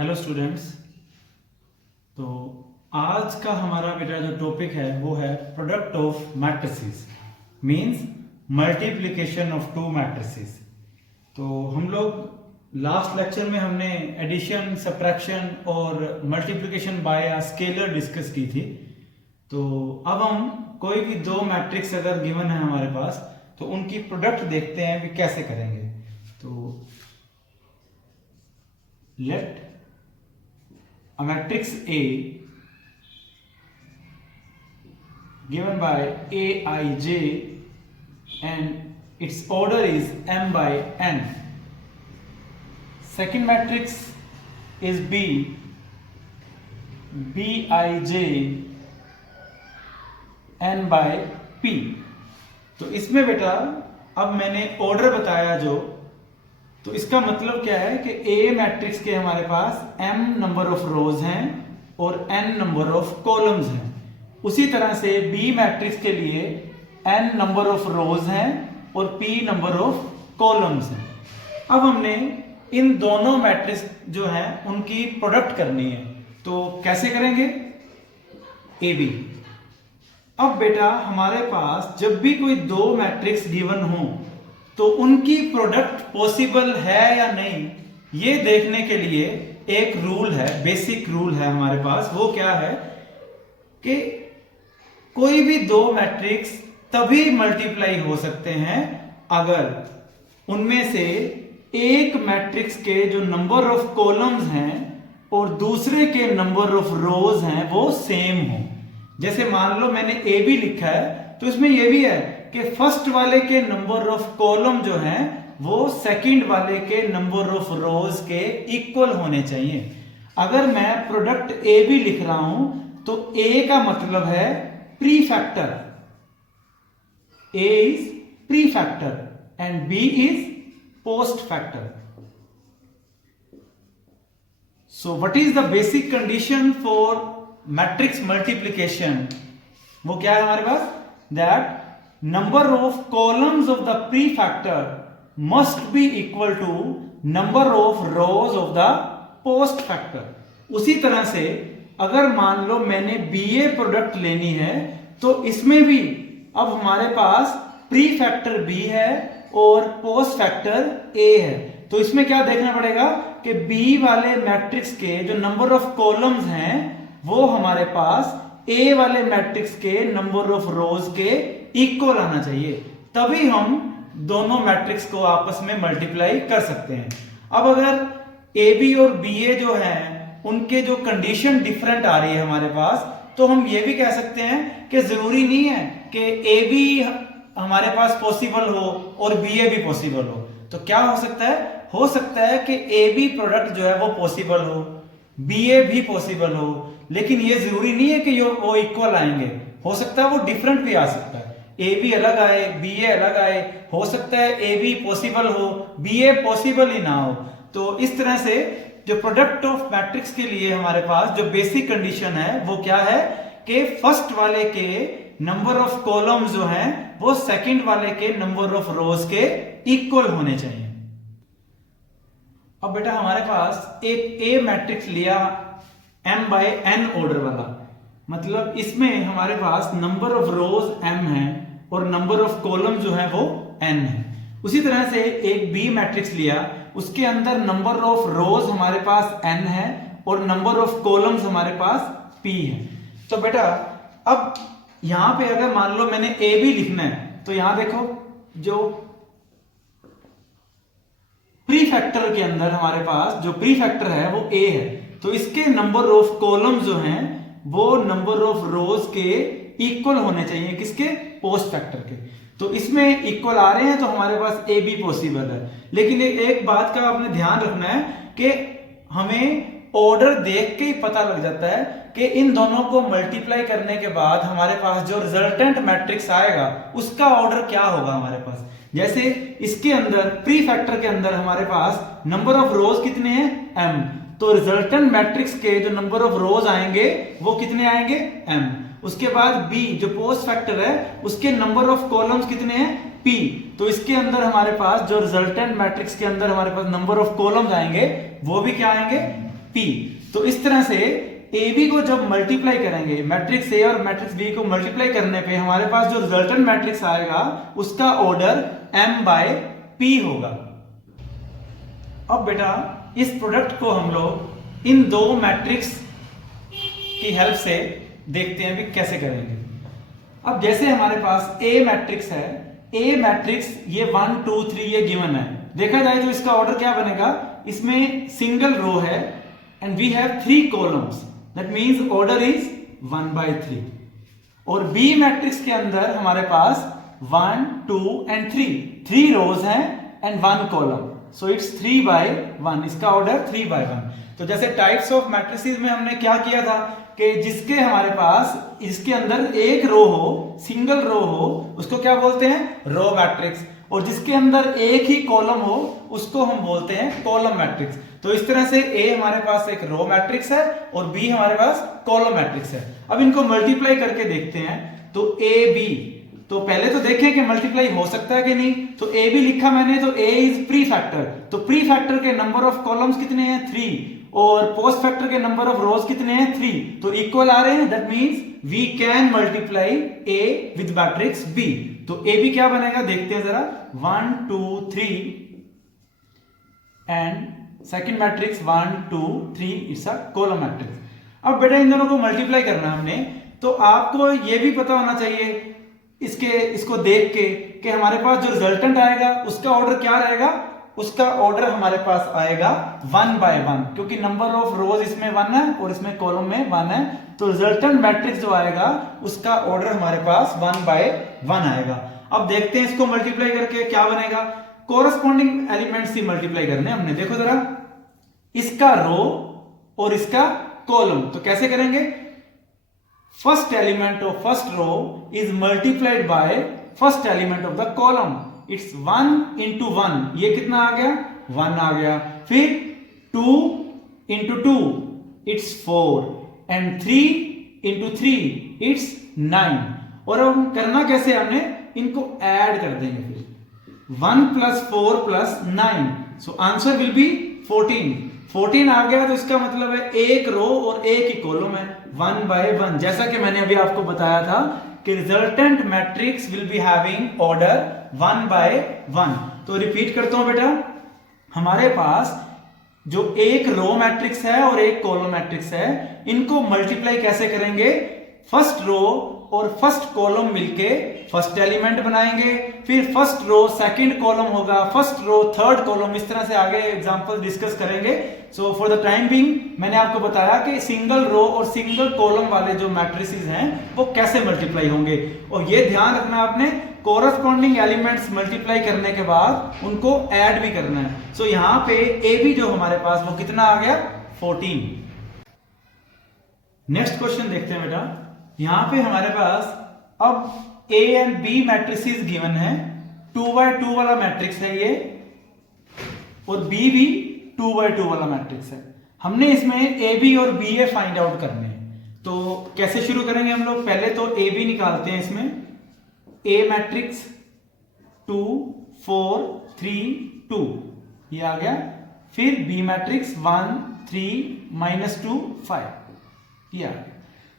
Hello students. तो आज का हमारा बेटा जो टॉपिक है वो है product of matrices, means multiplication of to matrices. तो हम लोग लास्ट लेक्चर में हमने एडिशन, सब्ट्रैक्शन और multiplication bye a scalar discuss की थी। तो अब हम कोई भी दो मैट्रिक्स अगर गिवन है हमारे पास तो उनकी प्रोडक्ट देखते हैं भी कैसे करेंगे। तो late a matrix A given by Aij and its order is m by n. Second matrix is B, Bij n by p. तो इसमें बेटा अब मैंने ऑर्डर बताया जो, तो इसका मतलब क्या है कि ए मैट्रिक्स के हमारे पास m नंबर ऑफ रोज हैं और n नंबर ऑफ कॉलम्स हैं। उसी तरह से b मैट्रिक्स के लिए n नंबर ऑफ रोज हैं और p नंबर ऑफ कॉलम्स हैं। अब हमने इन दोनों मैट्रिक्स जो हैं उनकी प्रोडक्ट करनी है, तो कैसे करेंगे? ab। अब बेटा हमारे पास जब भी कोई दो मैट्रिक्स गिवन हो तो उनकी प्रोडक्ट पॉसिबल है या नहीं, ये देखने के लिए एक रूल है, बेसिक रूल है हमारे पास। वो क्या है कि कोई भी दो मैट्रिक्स तभी मल्टीप्लाई हो सकते हैं अगर उनमें से एक मैट्रिक्स के जो नंबर ऑफ कॉलम्स हैं और दूसरे के नंबर ऑफ रोज हैं वो सेम हो। जैसे मान लो मैंने ए बी लिखा है, तो इसमें यह भी है कि फर्स्ट वाले के नंबर ऑफ कॉलम जो हैं वो सेकंड वाले के नंबर ऑफ रोज के इक्वल होने चाहिए। अगर मैं प्रोडक्ट ए बी लिख रहा हूं तो ए का मतलब है pre factor, A is pre factor and B is post factor. So what is the basic condition for matrix multiplication? वो क्या है हमारे पास? That number of columns of the prefactor must be equal to number of rows of the post factor। उसी तरह से अगर मान लो मैंने BA प्रोडक्ट लेनी है तो इसमें भी अब हमारे पास प्री फैक्टर B है और पोस्ट फैक्टर A है। तो इसमें क्या देखना पड़ेगा कि B वाले मैट्रिक्स के जो नंबर ऑफ कॉलम्स हैं वो हमारे पास A वाले मैट्रिक्स के नंबर ऑफ रोज के इक्वल आना चाहिए, तभी हम दोनों मैट्रिक्स को आपस में मल्टीप्लाई कर सकते हैं। अब अगर ए बी और बी ए जो हैं उनके जो कंडीशन डिफरेंट आ रही है हमारे पास, तो हम ये भी कह सकते हैं कि जरूरी नहीं है कि ए बी हमारे पास पॉसिबल हो और बी ए भी पॉसिबल हो। तो क्या हो सकता है? हो सकता है कि ए बी प्रोडक्ट जो है वो पॉसिबल हो, बी ए भी पॉसिबल हो, लेकिन ये जरूरी नहीं है कि वो इक्वल आएंगे। हो सकता है वो डिफरेंट भी आ सकता है, ए बी अलग आए, बी ए अलग आए। हो सकता है ए बी पॉसिबल हो, बी ए पॉसिबल ही ना हो। तो इस तरह से जो प्रोडक्ट ऑफ मैट्रिक्स के लिए हमारे पास जो बेसिक कंडीशन है वो क्या है कि फर्स्ट वाले के नंबर ऑफ कॉलम्स जो हैं वो सेकंड वाले के नंबर ऑफ रोज के इक्वल होने चाहिए। अब बेटा हमारे पास एक ए मैट्रिक्स लिया m बाय n ऑर्डर वाला, मतलब इसमें हमारे पास नंबर ऑफ रोज m है और नंबर ऑफ कॉलम जो है वो n है। उसी तरह से एक b मैट्रिक्स लिया, उसके अंदर नंबर ऑफ रोज हमारे पास n है और नंबर ऑफ कॉलम्स हमारे पास p है। तो बेटा अब यहां पे अगर मान लो मैंने a b लिखना है तो यहां देखो जो प्री फैक्टर के अंदर हमारे पास जो प्री फैक्टर है वो a है, तो इसके नंबर ऑफ कॉलम्स जो हैं वो नंबर ऑफ रोज के इक्वल होने चाहिए, किसके? पोस्ट फैक्टर के। तो इसमें इक्वल आ रहे हैं तो हमारे पास ए बी पॉसिबल है। लेकिन एक बात का आपने ध्यान रखना है कि हमें ऑर्डर देख के ही पता लग जाता है कि इन दोनों को मल्टीप्लाई करने के बाद हमारे पास जो रिजल्टेंट मैट्रिक्स आएगा उसका ऑर्डर क्या होगा हमारे पास। जैसे इसके अंदर प्री फैक्टर के अंदर हमारे पास नंबर ऑफ रोज कितने हैं? m, तो रिजल्टेंट मैट्रिक्स के जो नंबर ऑफ रोज आएंगे वो कितने आएंगे? m। उसके बाद b जो पोस्ट फैक्टर है उसके नंबर ऑफ कॉलम्स कितने हैं? p। तो इसके अंदर हमारे पास जो रिजल्टेंट मैट्रिक्स के अंदर हमारे पास नंबर ऑफ कॉलम्स आएंगे वो भी क्या आएंगे? P। तो इस तरह से ए बी को जब मल्टीप्लाई करेंगे, मैट्रिक्स ए और मैट्रिक्स बी को मल्टीप्लाई करने पे हमारे पास जो रिजल्टेंट मैट्रिक्स आएगा उसका ऑर्डर m बाय p होगा। अब बेटा इस प्रोडक्ट को हम लोग इन दो मैट्रिक्स की हेल्प से देखते हैं भी कैसे करेंगे। अब जैसे हमारे पास ए मैट्रिक्स है, ए मैट्रिक्स ये 1 2 3 ये गिवन है, देखा जाए तो इसका ऑर्डर क्या बनेगा, इसमें सिंगल रो है and we have 3 columns, that means order is 1 by 3। और बी मैट्रिक्स के अंदर हमारे पास 1 2 एंड 3 रोज हैं and 1 column, so it's 3 by 1, इसका ऑर्डर 3 by 1। तो जैसे टाइप्स ऑफ मैट्रिसेस में हमने क्या किया था कि जिसके हमारे पास इसके अंदर एक रो हो, सिंगल रो हो, उसको क्या बोलते हैं, रो मैट्रिक्स, और जिसके अंदर एक ही कॉलम हो उसको हम बोलते हैं कॉलम मैट्रिक्स। तो इस तरह से ए हमारे पास एक रो मैट्रिक्स है और बी हमारे पास कॉलम मैट्रिक्स है। अब इनको मल्टीप्लाई करके देखते हैं। तो ए बी, तो पहले तो देखें कि मल्टीप्लाई हो सकता है कि नहीं। तो ए बी लिखा मैंने, तो ए इज प्री फैक्टर, तो प्री फैक्टर के नंबर ऑफ कॉलम्स कितने हैं 3, और पोस्ट फैक्टर के नंबर ऑफ रोज कितने हैं 3, तो इक्वल आ रहे हैं, that means we can multiply A with matrix B. तो ए बी क्या बनेगा देखते हैं जरा, 1 2 3 and second matrix 1 2 3, it's a column matrix. अब बेटा इन दोनों को मल्टीप्लाई करना हमने, तो आपको ये भी पता होना चाहिए इसको देख के कि हमारे पास जो रिजल्टेंट आएगा उसका ऑर्डर क्या रहेगा, उसका ऑर्डर हमारे पास आएगा 1 by 1, क्योंकि नंबर ऑफ रोज इसमें 1 है और इसमें कॉलम में 1 है, तो रिजल्टेंट मैट्रिक्स जो आएगा उसका ऑर्डर हमारे पास 1 by 1 आएगा। अब देखते हैं इसको मल्टीप्लाई करके क्या बनेगा। कोरस्पॉन्डिंग एलिमेंट्स ही मल्टीप्लाई करने हमने, देखो जरा, इसका रो और इसका कॉलम, तो कैसे करेंगे, first element of first row is multiplied by first element of the column, it's 1 into 1, ये कितना आ गया 1 आ गया, फिर 2 into 2 it's 4 and 3 into 3 it's 9। और अब करना कैसे, हमने इनको ऐड कर देंगे, फिर 1 + 4 + 9, सो आंसर विल बी 14 आ गया। तो इसका मतलब है एक रो और एक ही कॉलम है, 1 by 1, जैसा कि मैंने अभी आपको बताया था कि resultant matrix will be having order 1 by 1। तो रिपीट करता हूं बेटा, हमारे पास जो एक रो मैट्रिक्स है और एक कॉलम मैट्रिक्स है, इनको मल्टीप्लाई कैसे करेंगे, फर्स्ट रो और फर्स्ट कॉलम मिलके फर्स्ट एलिमेंट बनाएंगे, फिर फर्स्ट रो सेकंड कॉलम होगा, फर्स्ट रो थर्ड कॉलम, इस तरह से आगे एग्जांपल डिस्कस करेंगे। So for the time being मैंने आपको बताया कि सिंगल रो और सिंगल कॉलम वाले जो मैट्रिसेस हैं वो कैसे मल्टीप्लाई होंगे, और ये ध्यान रखना आपने, कोरस्पॉन्डिंग एलिमेंट्स मल्टीप्लाई करने के बाद उनको ऐड भी करना है। सो यहां पे ए बी जो हमारे पास वो कितना आ गया 14। नेक्स्ट क्वेश्चन देखते हैं बेटा, यहां पे हमारे पास अब A and B matrices given है, 2 by 2 वाला मैट्रिक्स है ये, और बी भी 2 by 2 वाला मैट्रिक्स है। हमने इसमें ए बी और बी ए फाइंड आउट करने हैं। तो कैसे शुरू करेंगे हम लोग, पहले तो ए बी निकालते हैं। इसमें ए मैट्रिक्स 2 4 3 2 ये आ गया, फिर बी मैट्रिक्स 1 3 -2 5 ये आ गया।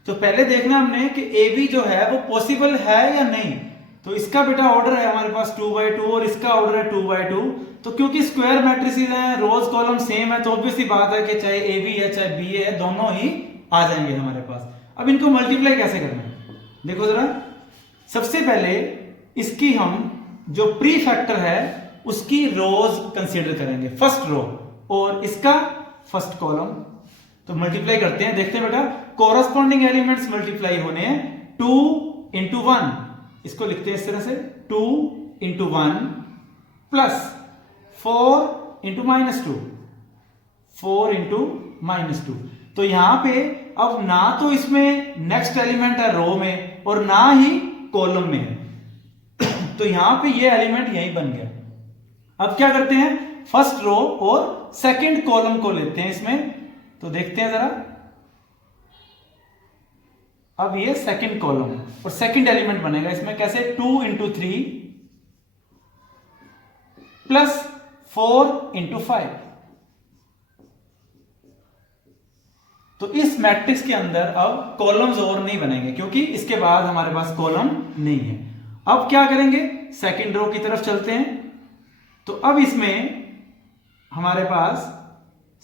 तो पहले देखना हमने कि ए बी जो है वो पॉसिबल है या नहीं। तो इसका बेटा ऑर्डर है हमारे पास 2 by 2 और इसका ऑर्डर है 2 by 2। तो क्योंकि स्क्वायर मैट्रिसेस हैं, रोज कॉलम सेम है, तो ऑब्वियस सी बात है कि चाहे ए बी है चाहे बी है, दोनों ही आ जाएंगे हमारे पास। अब इनको मल्टीप्लाई कैसे करना है, देखो जरा, सबसे पहले इसकी हम जो प्री फैक्टर है उसकी रोज कंसीडर करेंगे, फर्स्ट रो, और इसका फर्स्ट कॉलम। तो मल्टीप्लाई करते हैं, देखते हैं बेटा, कोरस्पॉन्डिंग एलिमेंट्स मल्टीप्लाई होने हैं 2 into 1, इसको लिखते हैं इस तरह से, 2 into 1 प्लस 4 into -2, 4 into -2। तो यहां पे अब ना तो इसमें नेक्स्ट एलिमेंट है रो में और ना ही कॉलम में है, तो यहां पे ये एलिमेंट यही बन गया। अब क्या करते हैं, फर्स्ट रो और सेकंड कॉलम को लेते हैं इसमें। तो देखते हैं जरा, अब ये सेकंड कॉलम और सेकंड एलिमेंट बनेगा इसमें कैसे, 2 into 3 प्लस 4 into 5, तो इस मैट्रिक्स के अंदर अब कॉलम्स और नहीं बनेंगे क्योंकि इसके बाद हमारे पास कॉलम नहीं है। अब क्या करेंगे, सेकंड रो की तरफ चलते हैं। तो अब इसमें हमारे पास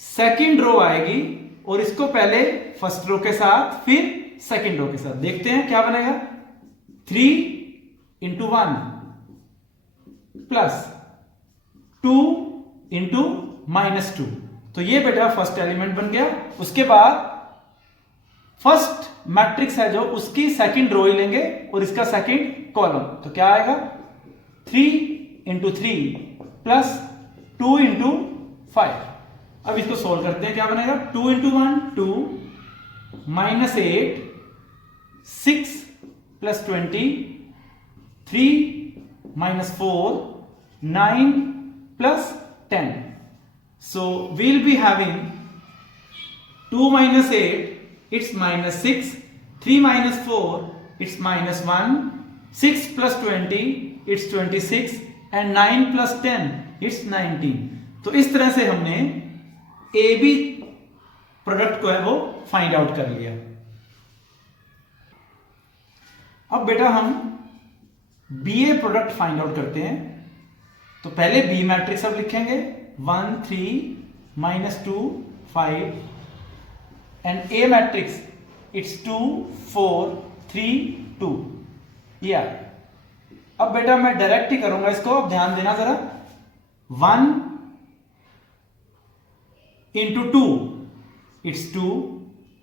सेकंड रो आएगी और इसको पहले फर्स्ट रो के साथ फिर सेकंड रो के साथ देखते हैं क्या बनेगा। 3 इंटू 1 प्लस 2 इंटू -2, तो ये बेटा फर्स्ट एलिमेंट बन गया। उसके बाद फर्स्ट मैट्रिक्स है जो उसकी सेकंड रो ही लेंगे और इसका सेकंड कॉलम, तो क्या आएगा 3 इंटू 3 प्लस 2 इंटू 5। अब इसको सोल्व करते हैं, क्या बनेगा 2 into 1 2 -8 6 plus 20 3 -4 9 plus 10। So we'll be having 2 minus 8 it's -6, 3 minus 4 it's -1, 6 plus 20 it's 26 and 9 plus 10 it's 19। तो इस तरह से हमने AB प्रोडक्ट को है वो फाइंड आउट कर लिया। अब बेटा हम BA प्रोडक्ट फाइंड आउट करते हैं। तो पहले B मैट्रिक्स अब लिखेंगे 1 3 -2 5 and A matrix it's 2 4 3 2। या अब बेटा मैं डायरेक्ट ही करूंगा इसको, अब ध्यान देना जरा। 1 इंटू 2 इट्स 2,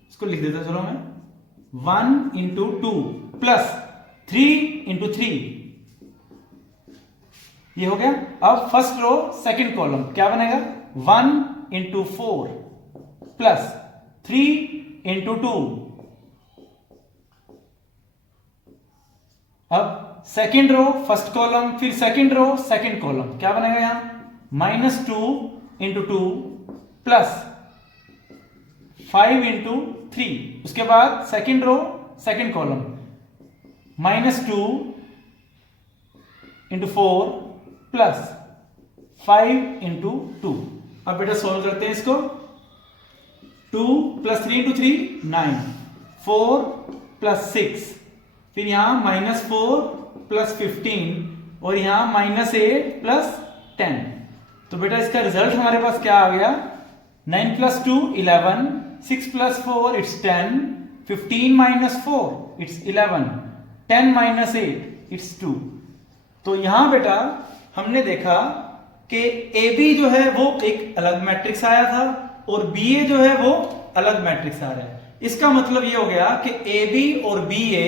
इसको लिख देता चलो मैं 1 इंटू 2 प्लस 3 इंटू 3, ये हो गया। अब फर्स्ट रो सेकंड कॉलम क्या बनेगा 1 इंटू 4 प्लस 3 इंटू 2। अब सेकंड रो फर्स्ट कॉलम फिर सेकंड रो सेकंड कॉलम क्या बनेगा यहां -2 इंटू 2 प्लस 5 इंटू 3। उसके बाद second row second column -2 into 4 plus 5 into 2। अब बेटा सोल्व करते हैं इसको। 2 प्लस 3 इंटू 3 9, 4 प्लस 6, फिर यहां -4 प्लस 15 और यहां -8 प्लस 10। तो बेटा इसका रिजल्ट हमारे पास क्या आ गया 9 plus 2 11, 6 plus 4 it's 10, 15 minus 4 it's 11, 10 minus 8 it's 2। तो यहां बेटा हमने देखा कि AB जो है वो एक अलग मैट्रिक्स आया था और BA जो है वो अलग मैट्रिक्स आ रहा है। इसका मतलब ये हो गया कि AB और BA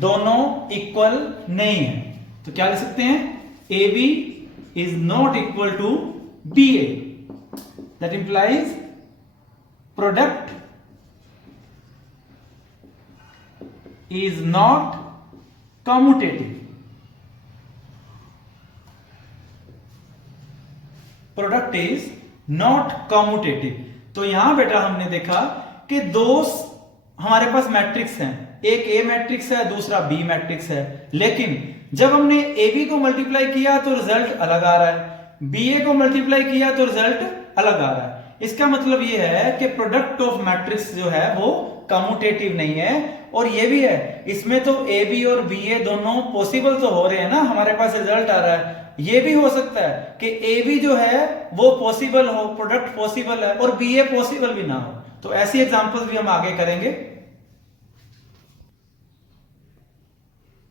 दोनों इक्वल नहीं है। तो क्या लिख सकते हैं AB is not equal to BA, that implies product is not commutative. Product is not commutative. तो यहां बेटा हमने देखा कि दो हमारे पास मैट्रिक्स हैं, एक ए मैट्रिक्स है दूसरा बी मैट्रिक्स है, लेकिन जब हमने ए बी को मल्टीप्लाई किया तो रिजल्ट अलग आ रहा है, बी ए को मल्टीप्लाई किया तो रिजल्ट अलग आ रहा है। इसका मतलब यह है कि प्रोडक्ट ऑफ मैट्रिक्स जो है वो कम्यूटेटिव नहीं है। और ये भी है, इसमें तो ए बी और बी ए दोनों पॉसिबल तो हो रहे हैं ना, हमारे पास रिजल्ट आ रहा है। ये भी हो सकता है कि ए बी जो है वो पॉसिबल हो, प्रोडक्ट पॉसिबल है, और बी ए पॉसिबल भी ना हो। तो ऐसी एग्जांपल्स भी हम आगे करेंगे।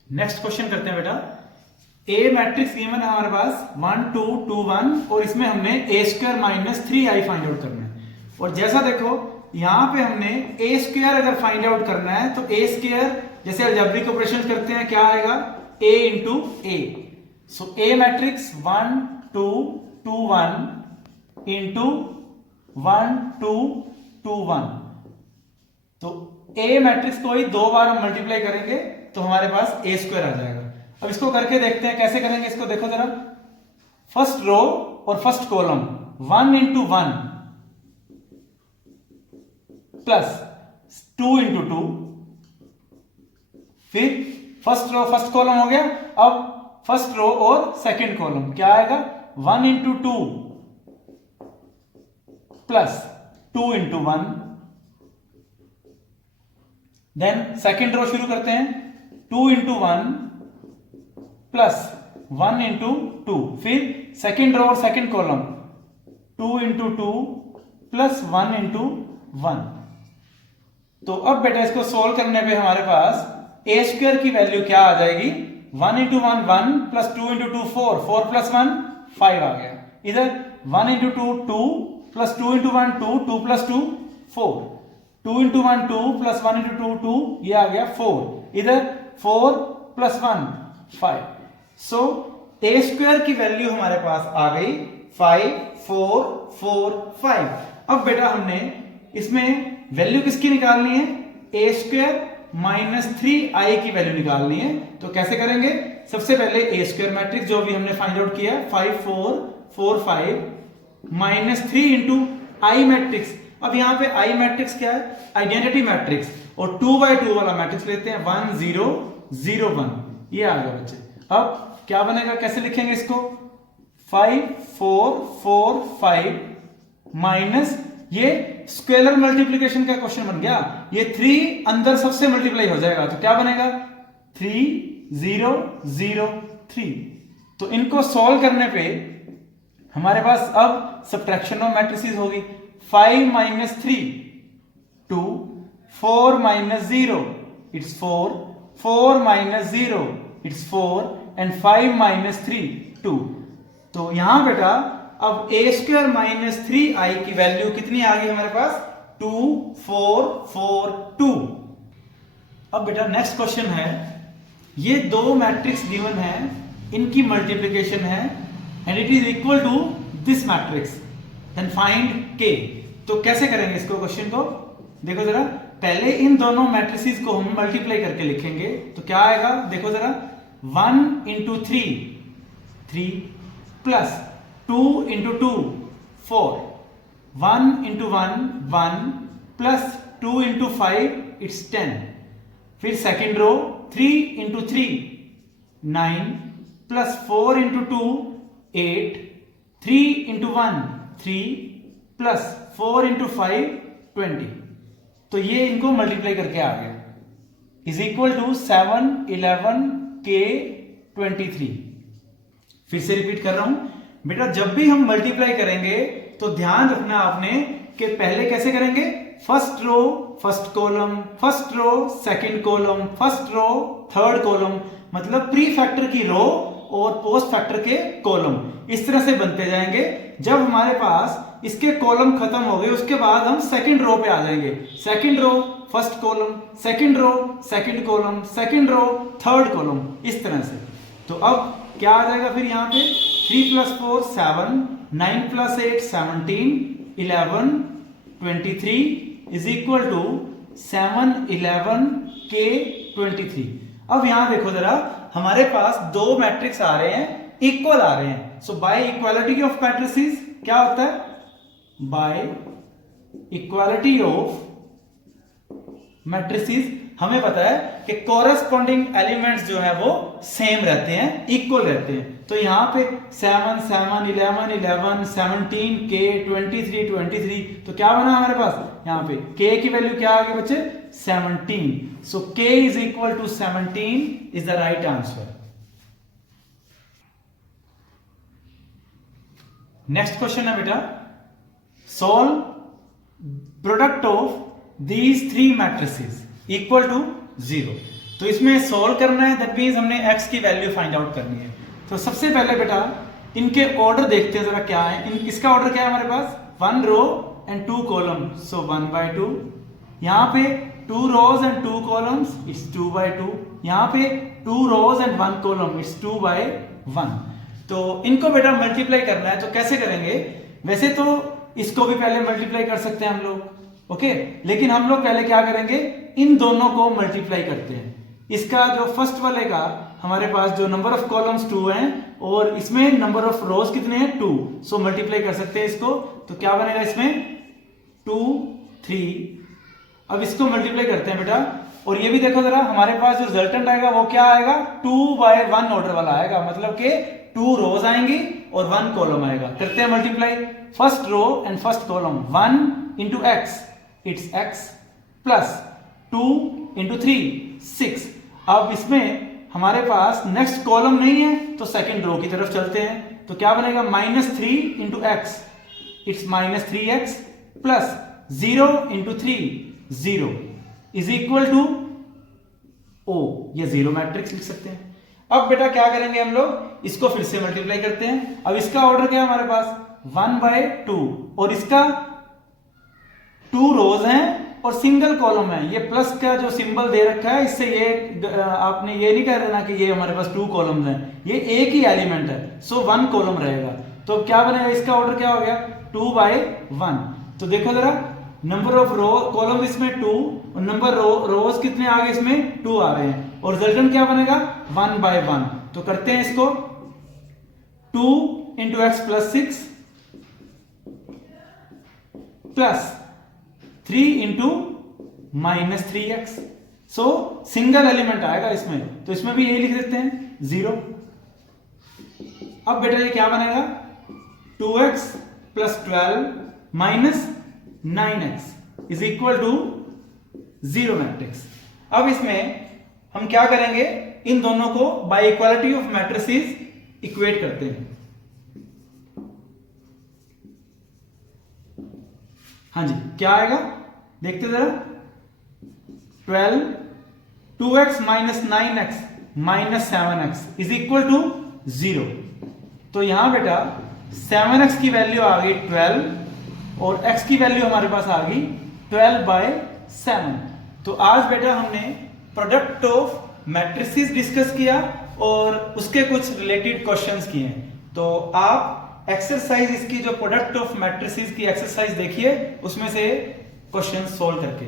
नेक्स्ट क्वेश्चन करते हैं बेटा। ए मैट्रिक्स गिवन है हमारे पास 1 2 2 1 और इसमें हमने A square minus 3i find out करना है। और जैसा देखो यहां पे हमने ए स्क्वायर अगर फाइंड आउट करना है तो ए स्क्वायर जैसे अलजेब्रिक ऑपरेशन करते हैं क्या आएगा a into A. So A matrix 1 2 2 1 into 1 2 2 1। तो ए मैट्रिक्स को ही दो बार हम मल्टीप्लाई करेंगे तो हमारे पास ए स्क्वायर आ जाएगा। अब इसको करके देखते हैं कैसे करेंगे। इसको देखो जरा, फर्स्ट रो और first column 1 into 1 plus 2 into 2, फिर फर्स्ट रो फर्स्ट कॉलम हो गया। अब फर्स्ट रो और सेकंड कॉलम क्या आएगा 1 into 2 plus 2 into 1 then second row शुरू करते हैं, 2 इंटू 1 प्लस 1 इंटू 2, फिर सेकेंड रो और second column 2 into 2 plus 1 into 1। तो अब बेटा इसको सोल्व करने पे हमारे पास ए स्क्वायर की वैल्यू क्या आ जाएगी, 1 इंटू 1 1 प्लस 2 इंटू 2 4, 4 प्लस 1 5 आ गया। इधर 1 into 2 2 plus 2 into 1 2, 2 plus 2 4, 2 into 1 2 plus 1 into 2 2, ये आ गया 4। इधर 4 प्लस 1 5। सो ए स्क्वायर की वैल्यू हमारे पास आ गई 5 4 4 5। अब बेटा हमने इसमें वैल्यू किसकी निकालनी है, ए स्क्वायर माइनस 3i की वैल्यू निकालनी है। तो कैसे करेंगे, सबसे पहले ए स्क्वायर मैट्रिक्स जो भी हमने फाइंड आउट किया 5 4 4 5 माइनस 3 इंटू आई मैट्रिक्स। अब यहां पे आई मैट्रिक्स क्या है, आइडेंटिटी मैट्रिक्स, और 2x2 वाला मैट्रिक्स लेते हैं 1 0 0 1, ये आ गया बच्चे। अब क्या बनेगा, कैसे लिखेंगे इसको, 5 4 4 5 माइनस, ये स्केलर मल्टीप्लिकेशन का क्वेश्चन बन गया, ये 3 अंदर सबसे मल्टीप्लाई हो जाएगा, तो क्या बनेगा 3 0 0 3। तो इनको सॉल्व करने पे हमारे पास अब सब्ट्रैक्शन ऑफ मैट्रिसेस होगी, 5 minus 3 2, 4 minus 0 it's 4, 4 minus 0 it's 4 and 5 minus 3 2। तो यहां बेटा अब ए स्क्वायर माइनस 3i की वैल्यू कितनी आ गई हमारे पास, 2 4 4 2। अब बेटा नेक्स्ट क्वेश्चन है, ये दो मैट्रिक्स गिवन है, इनकी मल्टीप्लिकेशन है and it is equal to this matrix, then find K. तो कैसे करेंगे इसको क्वेश्चन को, देखो जरा, पहले इन दोनों मैट्रिसेस को हम मल्टीप्लाई करके लिखेंगे, तो क्या आएगा देखो जरा, 1 into 3 3 plus 2 into 2 4, 1 into 1 1 plus 2 into 5 it's 10। फिर second row 3 into 3 9 plus 4 into 2 8, 3 into 1 3 plus 4 into 5 20। तो ये इनको मल्टीप्लाई करके आ गया, इज इक्वल टू 7 11 के 23। फिर से रिपीट कर रहा हूं बेटा, जब भी हम मल्टीप्लाई करेंगे तो ध्यान रखना आपने कि पहले कैसे करेंगे, first row first column, first row second column, first row third column, मतलब प्री फैक्टर की रो और पोस्ट फैक्टर के कॉलम, इस तरह से बनते जाएंगे। जब हमारे पास इसके कॉलम खत्म हो गए उसके बाद हम सेकंड रो पे आ जाएंगे, second row first column, second row second column, second row third column, इस तरह से। तो अब क्या आ जाएगा फिर यहाँ पे, 3 plus 4 7, 9 plus 8 17, 11 23 is equal to 7 11 के 23। अब यहां देखो जरा, हमारे पास दो मैट्रिक्स आ रहे हैं, इक्वल आ रहे हैं। सो बाय इक्वालिटी ऑफ मैट्रिसेस क्या होता है, बाय इक्वालिटी ऑफ मैट्रिसेस हमें पता है कि कोरेस्पॉन्डिंग एलिमेंट्स जो है वो सेम रहते हैं, इक्वल रहते हैं। तो यहां पे 7 7 11 11 17 के 23 23, तो क्या बना हमारे पास, यहां पे k की वैल्यू क्या आ गई बच्चे, 17। So k is equal to 17 is the right answer. Next question है बेटा, solve product of these 3 matrices equal to 0। तो इसमें सॉल्व करना है, दैट मींस हमने x की वैल्यू फाइंड आउट करनी है। तो सबसे पहले बेटा इनके ऑर्डर देखते हैं जरा क्या है, इसका ऑर्डर क्या है हमारे पास, 1 रो एंड 2 कॉलम, सो 1/2। यहां पे 2 रोज एंड 2 कॉलम्स, इट्स 2/2। यहां पे 2 रोज एंड 1 कॉलम, इट्स 2/1। तो इनको बेटा मल्टीप्लाई करना है, तो कैसे करेंगे, वैसे तो इसको भी पहले मल्टीप्लाई कर सकते हैं हम लोग, ओके, लेकिन हम लोग पहले क्या करेंगे, इन दोनों को मल्टीप्लाई करते हैं। इसका जो फर्स्ट वाले का हमारे पास जो नंबर ऑफ कॉलम्स 2 हैं और इसमें नंबर ऑफ रोज कितने हैं 2, सो मल्टीप्लाई कर सकते हैं इसको। तो क्या बनेगा इसमें 2 3। अब इसको मल्टीप्लाई करते हैं बेटा, और ये भी देखो जरा, हमारे पास जो रिजल्टेंट आएगा वो क्या आएगा, 2/1 ऑर्डर वाला आएगा, मतलब कि 2 रोज आएंगी और 1 कॉलम आएगा। करते हैं multiply, first row and first column, 1 into X it's x plus 2 into 3 6। अब इसमें हमारे पास नेक्स्ट कॉलम नहीं है तो सेकंड रो की तरफ चलते हैं, तो क्या बनेगा -3 into X, it's -3x plus 0 into 3 0 is equal to O, ये जीरो मैट्रिक्स लिख सकते हैं। अब बेटा क्या करेंगे हम लोग, इसको फिर से मल्टीप्लाई करते हैं। अब इसका ऑर्डर क्या है हमारे पास 1/2 और इसका 2 रोज हैं और सिंगल कॉलम है। ये प्लस का जो सिंबल दे रखा है इससे ये आपने ये नहीं कह देना कि ये हमारे पास 2 कॉलम्स हैं, ये एक ही एलिमेंट है, सो 1 कॉलम रहेगा। तो क्या बनेगा, इसका ऑर्डर क्या हो गया 2/1। तो देखो जरा, नंबर ऑफ रो कॉलम इसमें 2 और नंबर रोज कितने आ गए इसमें 2 आ रहे हैं, और रिजल्टेंट क्या बनेगा 1/1। तो करते हैं इसको 2 into x plus 6 plus 3 into -3x। सो सिंगल एलिमेंट आएगा इसमें, तो इसमें भी यही लिख देते हैं 0। अब बेटा ये क्या बनेगा 2x plus 12 minus 9x is equal to 0 matrix. अब इसमें हम क्या करेंगे, इन दोनों को by equality of matrices equate करते हैं। हाँ जी, क्या आएगा देखते जरा, 12 2x minus 9x minus 7x is equal to 0। तो यहां बेटा 7x की वैल्यू आ गई 12 और x की वैल्यू हमारे पास आ गई 12/7। तो आज बेटा हमने प्रोडक्ट ऑफ मैट्रिसेस डिस्कस किया और उसके कुछ रिलेटेड क्वेश्चंस किए हैं। तो आप एक्सरसाइज इसकी जो प्रोडक्ट ऑफ मैट्रिसेस की एक्सरसाइज देखिए, उसमें से क्वेश्चन सोल्व करके।